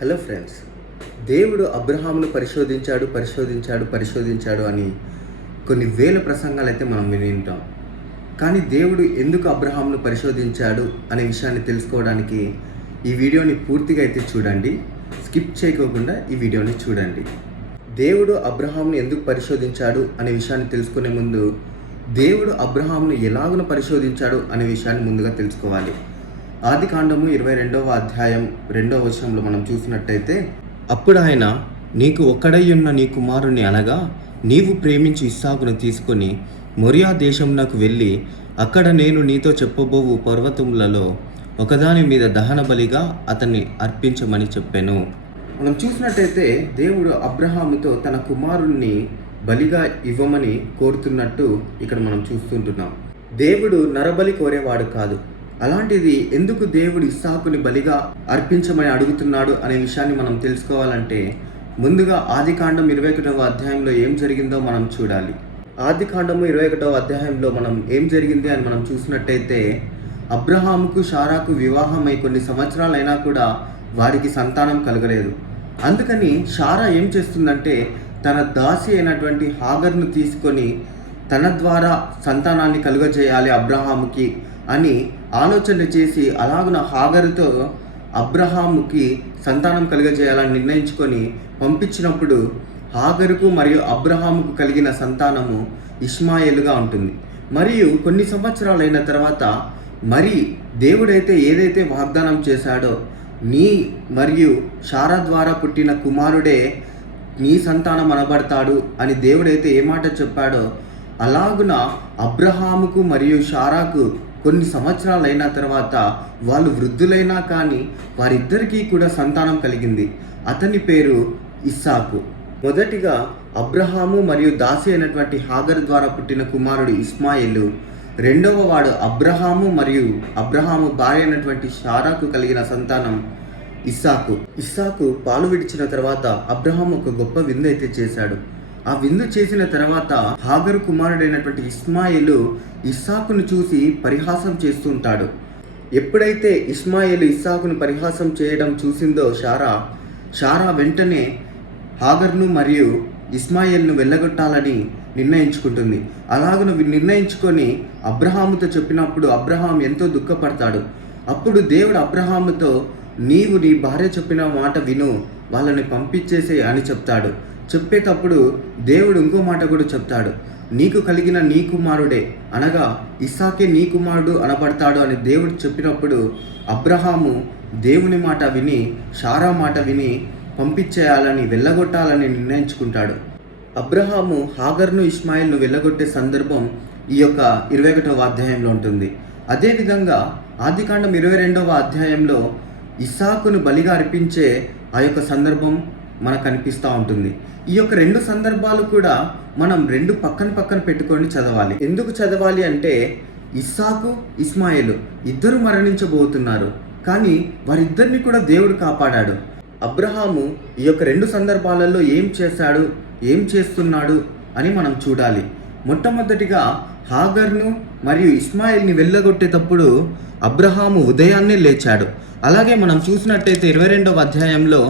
Hello friends, దేవుడు అబ్రహామును పరిశోధించాడు అని కొన్ని వేల ప్రసంగాలు అయితే మనం విని ఉంటాం. కానీ దేవుడు ఎందుకు అబ్రహామును పరిశోధించాడు అనే విషయాన్ని తెలుసుకోవడానికి ఈ వీడియోని పూర్తిగా అయితే చూడండి. స్కిప్ చేయకోకుండా ఈ వీడియోని చూడండి. దేవుడు అబ్రహామును ఎందుకు పరిశోధించాడు అనే విషయాన్ని తెలుసుకునే ముందు దేవుడు అబ్రహామును ఎలాగున పరిశోధించాడు అనే విషయాన్ని ముందుగా తెలుసుకోవాలి. ఆదికాండము 22వ అధ్యాయం 2వ వచనంలో మనం చూసినట్టయితే, అప్పుడు ఆయన, నీకు ఒక్కడయ్యున్న నీ కుమారుని అనగా నీవు ప్రేమించి ఇస్సాకును తీసుకొని మొరియా దేశమునకు వెళ్ళి అక్కడ నేను నీతో చెప్పబోవు పర్వతములలో ఒకదాని మీద దహన బలిగా అతన్ని అర్పించమని చెప్పాను. మనం చూసినట్టయితే దేవుడు అబ్రహాముతో తన కుమారుణ్ణి బలిగా ఇవ్వమని కోరుతున్నట్టు ఇక్కడ మనం చూస్తుంటున్నాం. దేవుడు నరబలి కోరేవాడు కాదు. అలాంటిది ఎందుకు దేవుడు ఇస్సాకుని బలిగా అర్పించమని అడుగుతున్నాడు అనే విషయాన్ని మనం తెలుసుకోవాలంటే ముందుగా ఆదికాండం 21వ అధ్యాయంలో ఏం జరిగిందో మనం చూడాలి. ఆదికాండము 21వ అధ్యాయంలో మనం ఏం జరిగింది అని మనం చూసినట్టయితే, అబ్రహాముకు షారాకు వివాహమై కొన్ని సంవత్సరాలైనా కూడా వారికి సంతానం కలగలేదు. అందుకని షారా ఏం చేస్తుందంటే తన దాసి అయినటువంటి హాగర్ను తీసుకొని తన ద్వారా సంతానాన్ని కలుగజేయాలి అబ్రహాముకి అని ఆలోచన చేసి అలాగున హాగరుతో అబ్రహాముకి సంతానం కలుగజేయాలని నిర్ణయించుకొని పంపించినప్పుడు హాగరుకు మరియు అబ్రహాముకు కలిగిన సంతానము ఇష్మాయేలుగా ఉంటుంది. మరియు కొన్ని సంవత్సరాలైన తర్వాత మరి దేవుడైతే ఏదైతే వాగ్దానం చేశాడో, నీ మరియు షారా ద్వారా పుట్టిన కుమారుడే నీ సంతానం అనబడతాడు అని దేవుడైతే ఏ మాట చెప్పాడో, అలాగున అబ్రహాముకు మరియు షారాకు కొన్ని సంవత్సరాలైన తర్వాత వాళ్ళు వృద్ధులైనా కానీ వారిద్దరికీ కూడా సంతానం కలిగింది. అతని పేరు ఇస్సాకు. మొదటిగా అబ్రహాము మరియు దాసి అయినటువంటి హాగర్ ద్వారా పుట్టిన కుమారుడు ఇస్మాయిలు. రెండవ వాడు అబ్రహాము మరియు అబ్రహాము భార్య అయినటువంటి షారాకు కలిగిన సంతానం ఇస్సాకు. ఇస్సాకు పాలు విడిచిన తర్వాత అబ్రహాము ఒక గొప్ప విందు అయితే చేశాడు. ఆ విందు చేసిన తర్వాత హాగరు కుమారుడైనటువంటి ఇస్మాయిలు ఇస్సాకును చూసి పరిహాసం చేస్తుంటాడు. ఎప్పుడైతే ఇస్మాయిలు ఇస్సాకును పరిహాసం చేయడం చూసిందో షారా వెంటనే హాగర్ను మరియు ఇస్మాయిల్ను వెళ్ళగొట్టాలని నిర్ణయించుకుంటుంది. అలాగను నిర్ణయించుకొని అబ్రహాముతో చెప్పినప్పుడు అబ్రహాం ఎంతో దుఃఖపడతాడు. అప్పుడు దేవుడు అబ్రహాముతో, నీవు నీ భార్య చెప్పిన మాట విను, వాళ్ళని పంపించేసే అని చెప్తాడు. చెప్పేటప్పుడు దేవుడు ఇంకో మాట కూడా చెప్తాడు, నీకు కలిగిన నీ కుమారుడే అనగా ఇస్సాకే నీ కుమారుడు అనబడతాడు అని దేవుడు చెప్పినప్పుడు అబ్రహాము దేవుని మాట విని షారా మాట విని పంపించేయాలని వెళ్ళగొట్టాలని నిర్ణయించుకుంటాడు. అబ్రహాము హాగర్ను ఇస్మాయిల్ను వెళ్ళగొట్టే సందర్భం ఈ యొక్క 21వ అధ్యాయంలో ఉంటుంది. అదేవిధంగా ఆదికాండం 22వ అధ్యాయంలో ఇస్సాకును బలిగా అర్పించే ఆ యొక్క సందర్భం మనకు కనిపిస్తూ ఉంటుంది. ఈ యొక్క రెండు సందర్భాలు కూడా మనం రెండు పక్కన పెట్టుకొని చదవాలి. ఎందుకు చదవాలి అంటే ఇస్సాకు ఇస్మాయిలు ఇద్దరు మరణించబోతున్నారు, కానీ వారిద్దరిని కూడా దేవుడు కాపాడాడు. అబ్రహాము ఈ యొక్క రెండు సందర్భాలలో ఏం చేశాడు, ఏం చేస్తున్నాడు అని మనం చూడాలి. మొట్టమొదటిగా హాగర్ను మరియు ఇస్మాయిల్ని వెళ్ళగొట్టేటప్పుడు అబ్రహాము ఉదయాన్నే లేచాడు. అలాగే మనం చూసినట్టయితే 22వ అధ్యాయంలో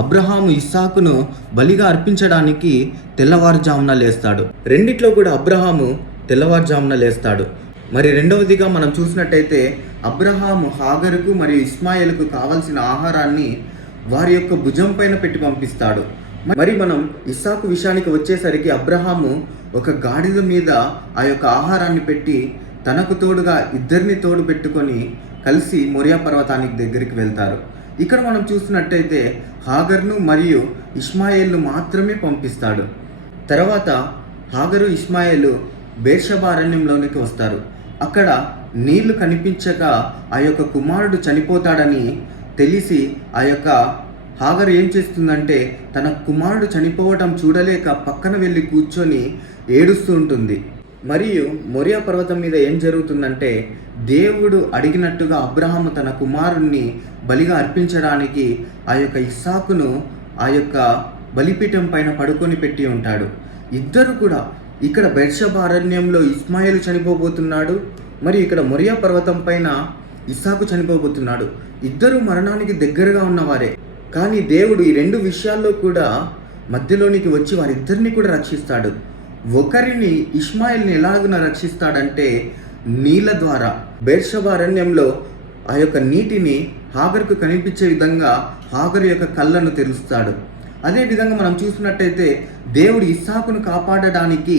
అబ్రహాము ఇస్సాకును బలిగా అర్పించడానికి తెల్లవారుజామున లేస్తాడు. రెండిట్లో కూడా అబ్రహాము తెల్లవారుజామున లేస్తాడు. మరి రెండవదిగా మనం చూసినట్టయితే అబ్రహాము హాగరుకు మరియు ఇస్మాయిల్కు కావలసిన ఆహారాన్ని వారి యొక్క భుజం పైన పెట్టి పంపిస్తాడు. మరి మనం ఇస్సాకు విషయానికి వచ్చేసరికి అబ్రహాము ఒక గాడిద మీద ఆ యొక్క ఆహారాన్ని పెట్టి తనకు తోడుగా ఇద్దరిని తోడు పెట్టుకొని కలిసి మొరియా పర్వతానికి దగ్గరికి వెళ్తారు. ఇక్కడ మనం చూసినట్టయితే హాగర్ను మరియు ఇస్మాయిల్ను మాత్రమే పంపిస్తాడు. తర్వాత హాగరు ఇస్మాయిలు బేర్షెబా అరణ్యంలోనికి వస్తారు. అక్కడ నీళ్లు కనిపించక ఆ యొక్క కుమారుడు చనిపోతాడని తెలిసి ఆ యొక్క హాగరు ఏం చేస్తుందంటే తన కుమారుడు చనిపోవటం చూడలేక పక్కన వెళ్ళి కూర్చొని ఏడుస్తూ ఉంటుంది. మరియు మొరియా పర్వతం మీద ఏం జరుగుతుందంటే దేవుడు అడిగినట్టుగా అబ్రహాము తన కుమారుణ్ణి బలిగా అర్పించడానికి ఆ యొక్క ఇస్సాకును ఆ యొక్క బలిపీఠం పైన పడుకొని పెట్టి ఉంటాడు. ఇద్దరు కూడా ఇక్కడ బెర్షెబా అరణ్యంలో ఇస్మాయిలు చనిపోబోతున్నాడు, మరి ఇక్కడ మొరియా పర్వతం పైన ఇస్సాకు చనిపోబోతున్నాడు. ఇద్దరు మరణానికి దగ్గరగా ఉన్నవారే. కానీ దేవుడు ఈ రెండు విషయాల్లో కూడా మధ్యలోనికి వచ్చి వారిద్దరిని కూడా రక్షిస్తాడు. ఒకరిని, ఇష్మాయిల్ని ఎలాగున రక్షిస్తాడంటే నీళ్ళ ద్వారా. బెర్షెబా అరణ్యంలో ఆ యొక్క నీటిని హాగరుకు కనిపించే విధంగా హాగరు యొక్క కళ్ళను తెరుస్తాడు. అదేవిధంగా మనం చూసినట్టయితే దేవుడు ఇస్సాకును కాపాడడానికి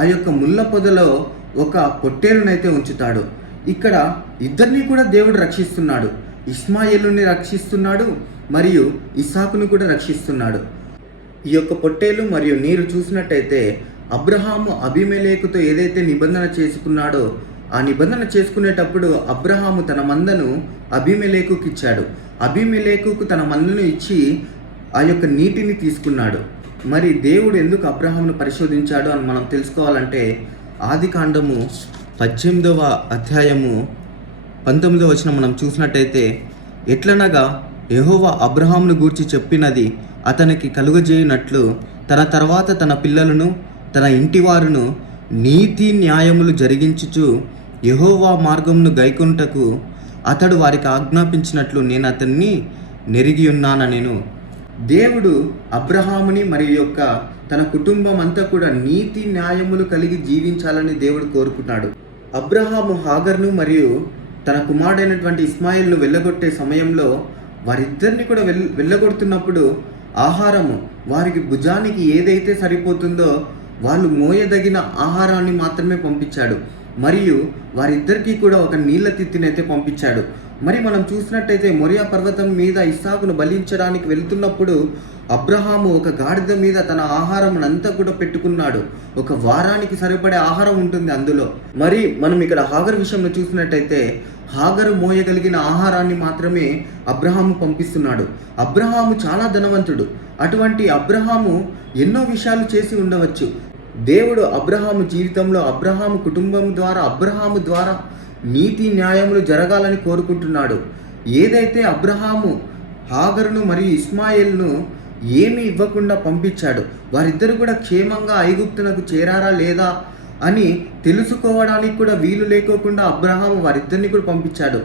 ఆ యొక్క ముళ్ళ పొదలో ఒక పొట్టేలునైతే ఉంచుతాడు. ఇక్కడ ఇద్దరిని కూడా దేవుడు రక్షిస్తున్నాడు. ఇష్మాయేలుని రక్షిస్తున్నాడు మరియు ఇస్సాకును కూడా రక్షిస్తున్నాడు. ఈ యొక్క పొట్టేలు మరియు నీరు చూసినట్టయితే అబ్రహాము అబీమెలెకుతో ఏదైతే నిబంధన చేసుకున్నాడో ఆ నిబంధన చేసుకునేటప్పుడు అబ్రహాము తన మందను అబీమెలెకుకు ఇచ్చాడు. అబీమెలెకుకు తన మందను ఇచ్చి ఆ యొక్క నీటిని తీసుకున్నాడు. మరి దేవుడు ఎందుకు అబ్రహామును పరిశోధించాడు అని మనం తెలుసుకోవాలంటే ఆదికాండము 18వ అధ్యాయము 19వ వచనం మనం చూసినట్టయితే, ఎట్లనగా యెహోవా అబ్రహామును గూర్చి చెప్పినది అతనికి కలుగజేయునట్లు తన తర్వాత తన పిల్లలను తన ఇంటివారును నీతి న్యాయములు జరిగించుచు యెహోవా మార్గమును గైకొనుటకు అతడు వారికి ఆజ్ఞాపించినట్లు నేను అతన్ని నెరిగి ఉన్నానెను. దేవుడు అబ్రహాముని మరియు యొక్క తన కుటుంబం అంతా కూడా నీతి న్యాయములు కలిగి జీవించాలని దేవుడు కోరుకున్నాడు. అబ్రహాము హాగర్ను మరియు తన కుమారుడైనటువంటి ఇస్మాయిల్ను వెళ్ళగొట్టే సమయంలో వారిద్దరిని కూడా వెళ్ళగొడుతున్నప్పుడు ఆహారము వారికి భుజానికి ఏదైతే సరిపోతుందో వాళ్ళు మోయదగిన ఆహారాన్ని మాత్రమే పంపించాడు. మరియు వారిద్దరికీ కూడా ఒక నీళ్ళ తిత్తినైతే పంపించాడు. మరి మనం చూసినట్టయితే మొరియా పర్వతం మీద ఇస్సాకును బలించడానికి వెళ్తున్నప్పుడు అబ్రహాము ఒక గాడిద మీద తన ఆహారం అంతా కూడా పెట్టుకున్నాడు. ఒక వారానికి సరిపడే ఆహారం ఉంటుంది అందులో. మరి మనం ఇక్కడ హాగరు విషయంలో చూసినట్టయితే హాగరు మోయగలిగిన ఆహారాన్ని మాత్రమే అబ్రహాము పంపిస్తున్నాడు. అబ్రహాము చాలా ధనవంతుడు. అటువంటి అబ్రహాము ఎన్నో విషయాలు చేసి ఉండవచ్చు. దేవుడు అబ్రహాము జీవితంలో అబ్రహాము కుటుంబం ద్వారా అబ్రహాము ద్వారా నీతి న్యాయములు జరగాలని కోరుకుంటున్నాడు. ఏదైతే అబ్రహాము హాగరును మరియు ఇస్మాయిల్ను ఏమీ ఇవ్వకుండా పంపించాడు, వారిద్దరు కూడా క్షేమంగా ఐగుప్తునకు చేరారా లేదా అని తెలుసుకోవడానికి కూడా వీలు లేకోకుండా అబ్రహాము వారిద్దరిని కూడా పంపించాడు.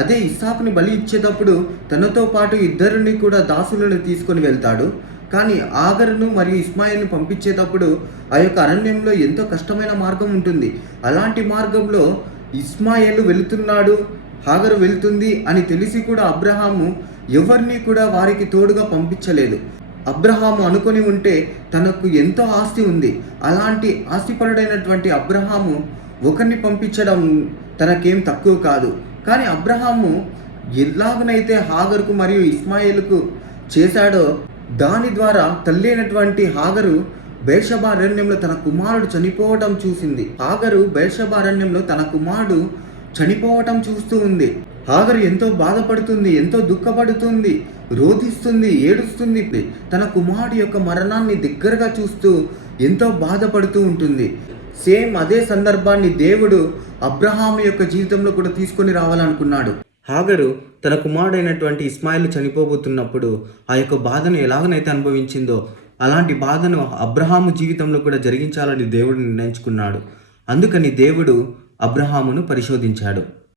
అదే ఇస్సాకుని బలి ఇచ్చేటప్పుడు తనతో పాటు ఇద్దరిని కూడా దాసులను తీసుకొని వెళ్తాడు. కానీ ఆగరును మరియు ఇస్మాయిల్ను పంపించేటప్పుడు ఆ యొక్క అరణ్యంలో ఎంతో కష్టమైన మార్గం ఉంటుంది. అలాంటి మార్గంలో ఇస్మాయిల్ వెళుతున్నాడు, హాగరు వెళ్తుంది అని తెలిసి కూడా అబ్రహాము ఎవరిని కూడా వారికి తోడుగా పంపించలేదు. అబ్రహాము అనుకొని ఉంటే తనకు ఎంతో ఆస్తి ఉంది. అలాంటి ఆస్తిపరుడైనటువంటి అబ్రహాము ఒకరిని పంపించడం తనకేం తక్కువ కాదు. కానీ అబ్రహాము ఎలాగనైతే హాగరుకు మరియు ఇస్మాయిల్కు చేశాడో దాని ద్వారా తల్లి అయినటువంటి హాగరు బెర్షెబా అరణ్యంలో తన కుమారుడు చనిపోవటం చూసింది. హాగరు బెర్షెబా అరణ్యంలో తన కుమారుడు చనిపోవటం చూస్తూ ఉంది. హాగరు ఎంతో బాధపడుతుంది, ఎంతో దుఃఖపడుతుంది, రోధిస్తుంది, ఏడుస్తుంది. తన కుమారుడు యొక్క మరణాన్ని దగ్గరగా చూస్తూ ఎంతో బాధపడుతూ ఉంటుంది. సేమ్ అదే సందర్భాన్ని దేవుడు అబ్రహాము యొక్క జీవితంలో కూడా తీసుకొని రావాలనుకున్నాడు. హాగరు తన కుమారుడైనటువంటి ఇస్మాయిల్ చనిపోబోతున్నప్పుడు ఆ యొక్క బాధను ఎలాగనైతే అనుభవించిందో అలాంటి బాధను అబ్రహాము జీవితంలో కూడా జరిగించాలని దేవుడు నిర్ణయించుకున్నాడు. అందుకని దేవుడు అబ్రహామును పరిశోధించాడు.